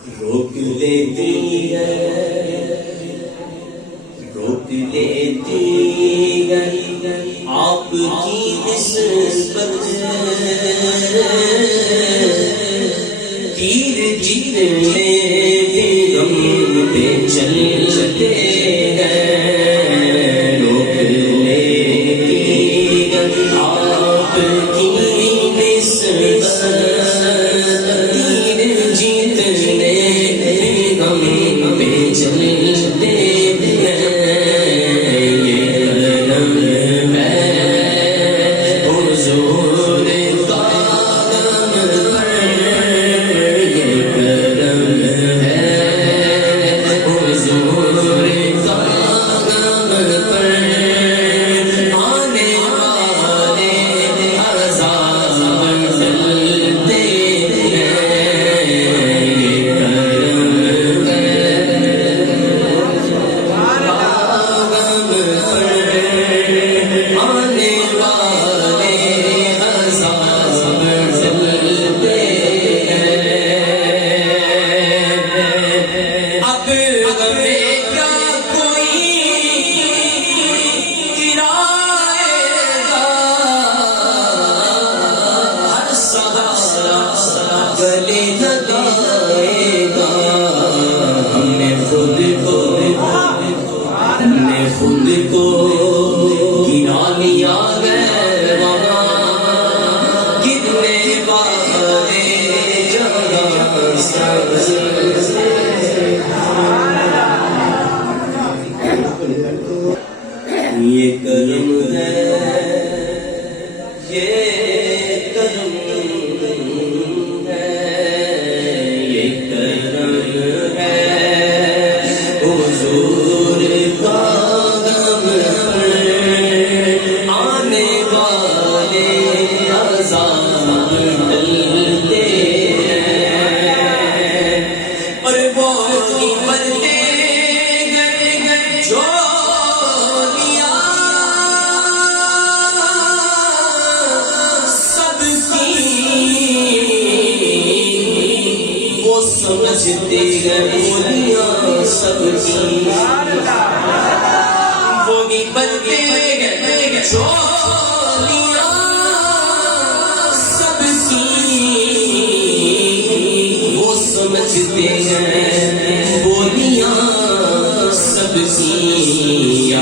روک لیتی ہے آپ کی نسبت تیر جتنے بھی غم پہ چلتے ہیں روک لیتی ہے آپ کی نسبت تیر جتنے بھی غم پہ چلتے خود کو گرا لیا گئے وہاں گرنے والے جگہ یہ کرم ہے یہ کرم ہے یہ کرم ہے حضور کا سمجھتے ہیں بولیاں سب کی وہی بنتے ہیں چولیاں سب کی وہ سمجھتے ہیں بولیاں سب کی